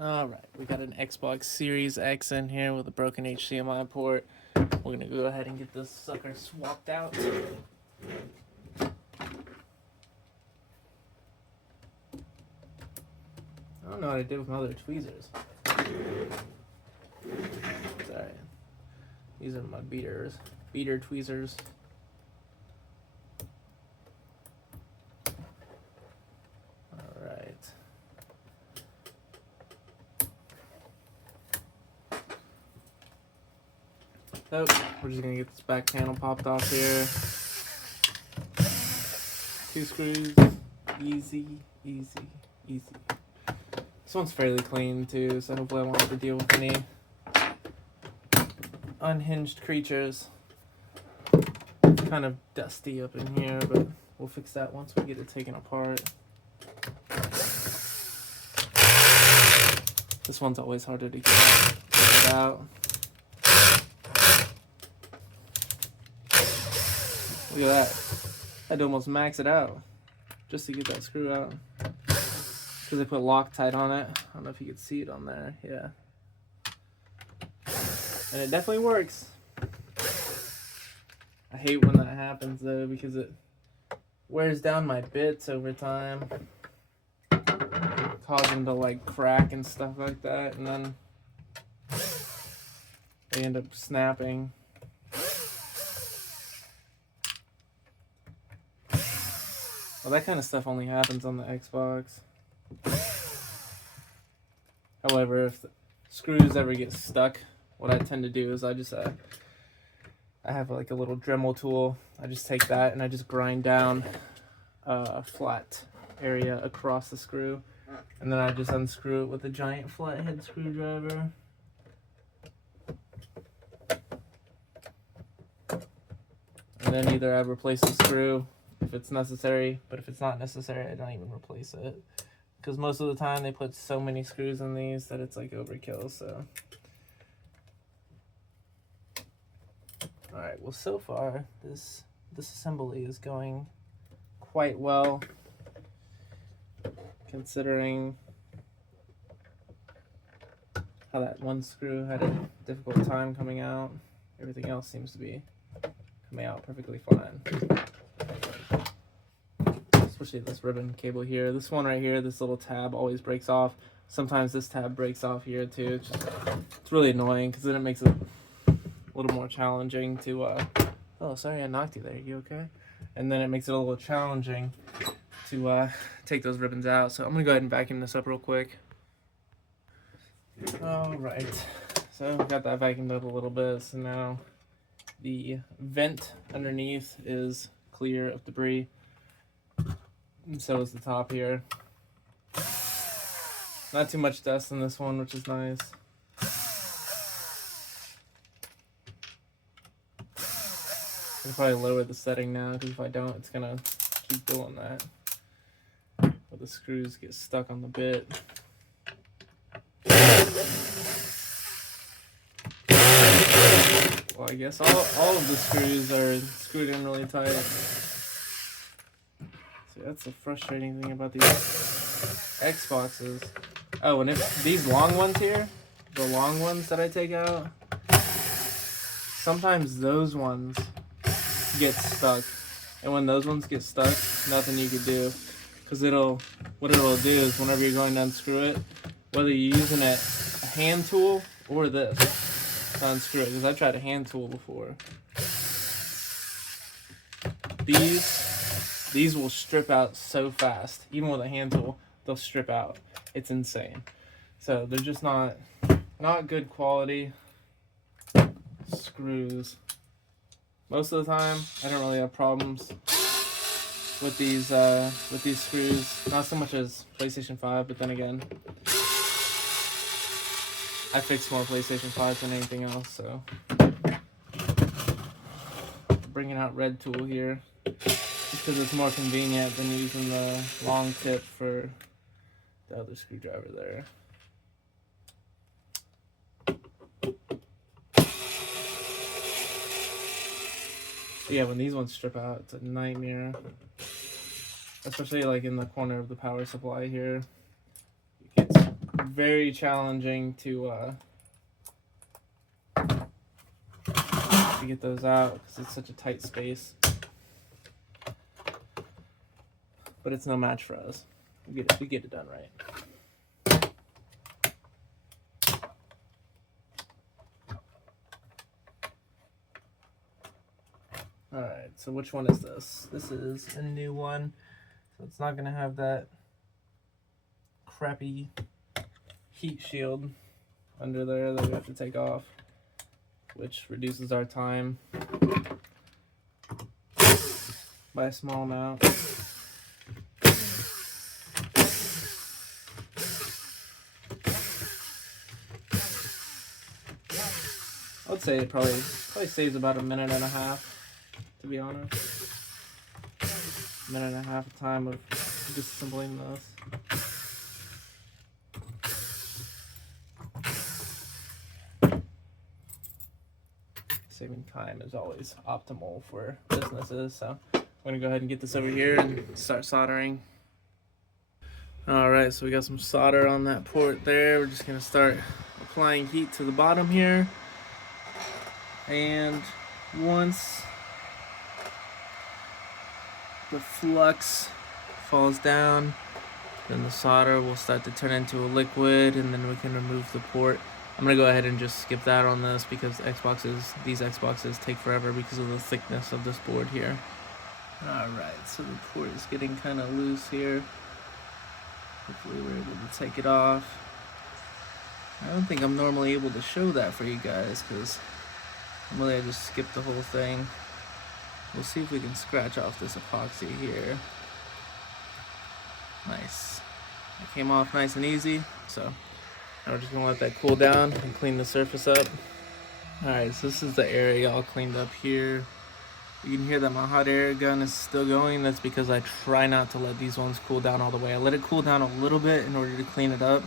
Alright, we got an Xbox Series X in here with a broken HDMI port. We're gonna go ahead and get this sucker swapped out. I don't know what I did with my other tweezers. Sorry. These are my beater tweezers. Alright. So, we're just gonna get this back panel popped off here. 2 screws. Easy, easy, easy. This one's fairly clean too, so hopefully I won't have to deal with any unhinged creatures. Kind of dusty up in here, but we'll fix that once we get it taken apart. This one's always harder to get out. Look at that. I had to almost max it out just to get that screw out. Because they put Loctite on it. I don't know if you can see it on there. Yeah. And it definitely works. I hate when that happens though, because it wears down my bits over time. Cause them to like crack and stuff like that, and then they end up snapping. Well, that kind of stuff only happens on the Xbox. However, if the screws ever get stuck, what I tend to do is I have like a little Dremel tool. I just take that and I just grind down a flat area across the screw, and then I just unscrew it with a giant flathead screwdriver. And then either I replace the screw if it's necessary, but if it's not necessary, I don't even replace it. Because most of the time they put so many screws in these that it's like overkill, so. Alright, well so far, this assembly is going quite well, considering how that one screw had a difficult time coming out. Everything else seems to be coming out perfectly fine. Especially this ribbon cable here. This one right here, this little tab always breaks off. Sometimes this tab breaks off here too. It's really annoying because then it makes it a little more challenging to oh, sorry I knocked you there. You okay? And then it makes it a little challenging to take those ribbons out. So I'm gonna go ahead and vacuum this up real quick. Alright, so got that vacuumed up a little bit. So now the vent underneath is clear of debris. And so is the top here. Not too much dust in this one, which is nice. I'll probably lower the setting now, because if I don't, it's gonna keep doing that. But the screws get stuck on the bit. Well, I guess all of the screws are screwed in really tight. See, that's the frustrating thing about these Xboxes. Oh, and if these long ones here, the long ones that I take out, sometimes those ones get stuck. And when those ones get stuck, nothing you can do. Because what it'll do is whenever you're going to unscrew it, whether you're using a hand tool or this to unscrew it, because I've tried a hand tool before. These will strip out so fast. Even with a hand tool, they'll strip out. It's insane. So they're just not good quality screws. Most of the time, I don't really have problems with these screws. Not so much as PlayStation 5, but then again, I fix more PlayStation 5 than anything else. So bringing out red tool here, just because it's more convenient than using the long tip for the other screwdriver there. Yeah, when these ones strip out, it's a nightmare. Especially like in the corner of the power supply here. It gets very challenging to get those out because it's such a tight space. But it's no match for us. We get it done right. Alright, so which one is this? This is a new one. So it's not gonna have that crappy heat shield under there that we have to take off, which reduces our time by a small amount. I would say it probably saves about a minute and a half, to be honest. A minute and a half of time of disassembling this. Saving time is always optimal for businesses, so I'm gonna go ahead and get this over here and start soldering. Alright, so we got some solder on that port there. We're just gonna start applying heat to the bottom here. And once the flux falls down, then the solder will start to turn into a liquid, and then we can remove the port. I'm gonna go ahead and just skip that on this because these Xboxes take forever because of the thickness of this board here. Alright, so the port is getting kind of loose here. Hopefully we're able to take it off. I don't think I'm normally able to show that for you guys because normally I just skip the whole thing. We'll see if we can scratch off this epoxy here. Nice. It came off nice and easy, so now we're just gonna let that cool down and clean the surface up. Alright, so this is the area all cleaned up here. You can hear that my hot air gun is still going. That's because I try not to let these ones cool down all the way. I let it cool down a little bit in order to clean it up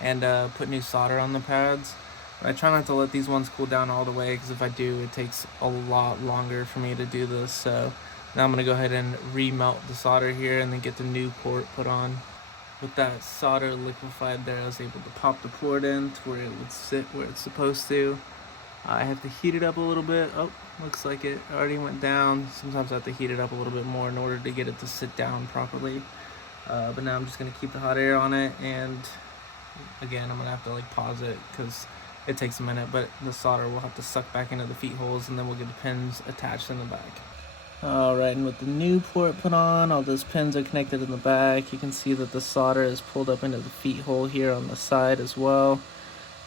and put new solder on the pads. But I try not to let these ones cool down all the way because if I do, it takes a lot longer for me to do this. So now I'm going to go ahead and remelt the solder here and then get the new port put on. With that solder liquefied there, I was able to pop the port in to where it would sit where it's supposed to. I have to heat it up a little bit. Oh, looks like it already went down. Sometimes I have to heat it up a little bit more in order to get it to sit down properly. But now I'm just going to keep the hot air on it, and again, I'm going to have to like pause it because it takes a minute, but the solder will have to suck back into the feet holes, and then we'll get the pins attached in the back. Alright, and with the new port put on, all those pins are connected in the back. You can see that the solder is pulled up into the feet hole here on the side as well.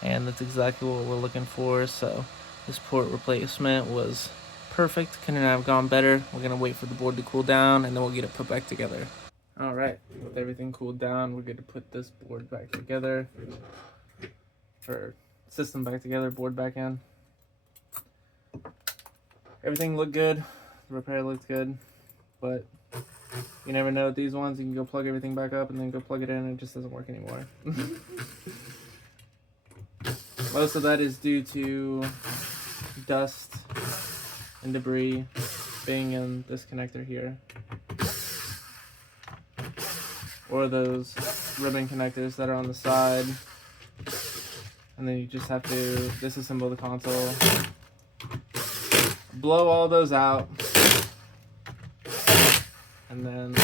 And that's exactly what we're looking for. So this port replacement was perfect. Couldn't have gone better. We're gonna wait for the board to cool down and then we'll get it put back together. Alright, with everything cooled down, we're gonna put this board back together. Or system back together, board back in. Everything looked good. The repair looked good. But you never know with these ones. You can go plug everything back up and then go plug it in and it just doesn't work anymore. Most of that is due to dust and debris being in this connector here. Or those ribbon connectors that are on the side. And then you just have to disassemble the console. Blow all those out. And then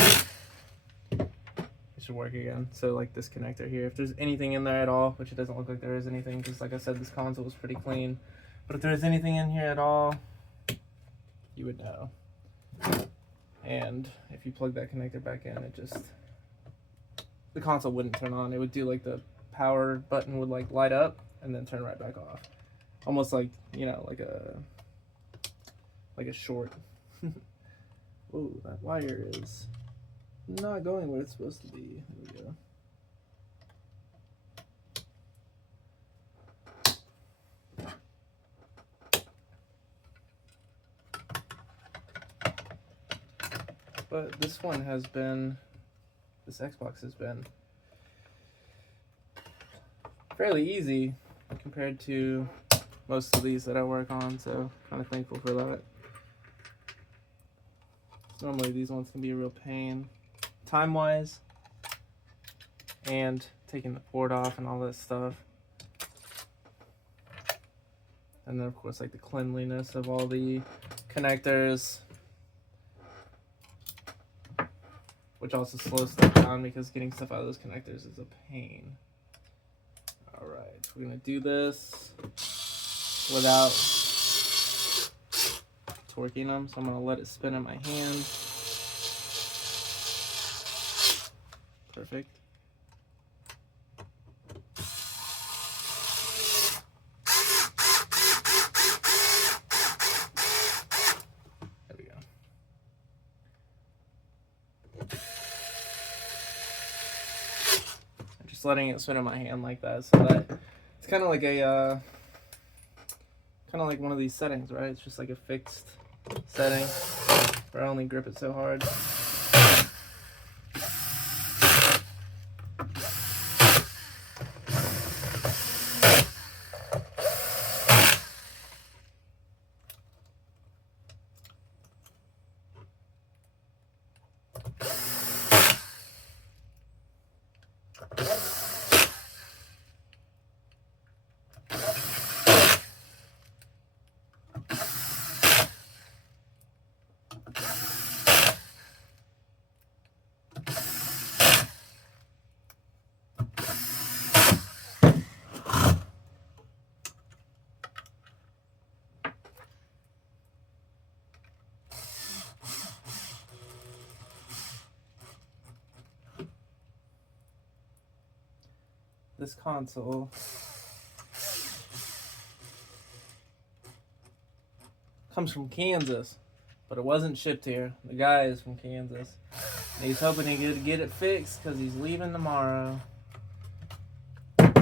should work again. So like this connector here, if there's anything in there at all, which it doesn't look like there is anything because like I said, this console was pretty clean, but if there's anything in here at all, you would know. And if you plug that connector back in, it just, the console wouldn't turn on. It would do like the power button would like light up and then turn right back off, almost like, you know, like a short. Oh, that wire is not going where it's supposed to be. There we go. But this one has been, this Xbox has been fairly easy compared to most of these that I work on, so kind of thankful for that. Normally these ones can be a real pain time-wise and taking the port off and all that stuff. And then of course like the cleanliness of all the connectors, which also slows stuff down because getting stuff out of those connectors is a pain. Alright, we're gonna do this without torquing them, so I'm gonna let it spin in my hand. Perfect. There we go. I'm just letting it spin in my hand like that, so that it's kind of like a one of these settings, right? It's just like a fixed setting where I only grip it so hard. This console comes from Kansas, but it wasn't shipped here. The guy is from Kansas. And he's hoping he could get it fixed because he's leaving tomorrow.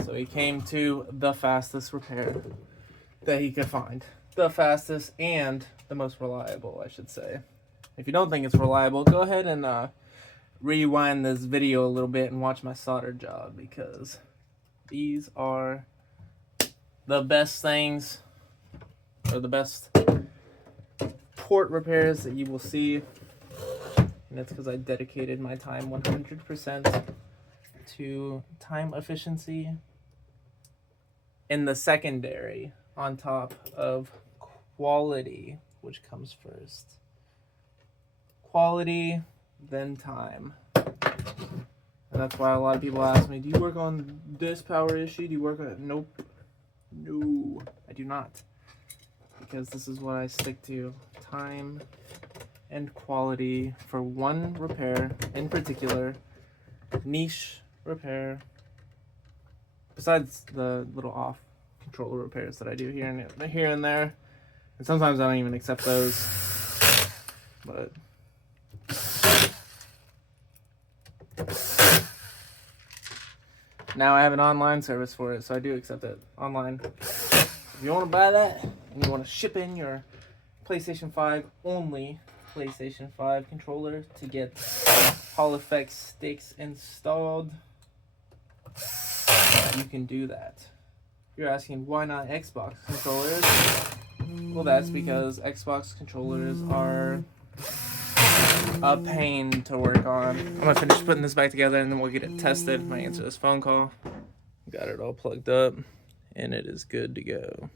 So he came to the fastest repair that he could find. The fastest and the most reliable, I should say. If you don't think it's reliable, go ahead and rewind this video a little bit and watch my solder job, because these are the best things, or the best port repairs that you will see. And it's because I dedicated my time 100% to time efficiency in the secondary, on top of quality, which comes first. Quality, then time. And that's why a lot of people ask me, do you work on this power issue? Do you work on it? Nope. No, I do not. Because this is what I stick to. Time and quality for one repair in particular. Niche repair. Besides the little off controller repairs that I do here and there. And sometimes I don't even accept those. But now I have an online service for it, so I do accept it online. If you want to buy that, and you want to ship in your PlayStation 5 only PlayStation 5 controller to get Hall Effect sticks installed, you can do that. You're asking, why not Xbox controllers? Well, that's because Xbox controllers are a pain to work on. I'm gonna finish putting this back together and then we'll get it tested. I'm gonna answer this phone call. Got it all plugged up and it is good to go.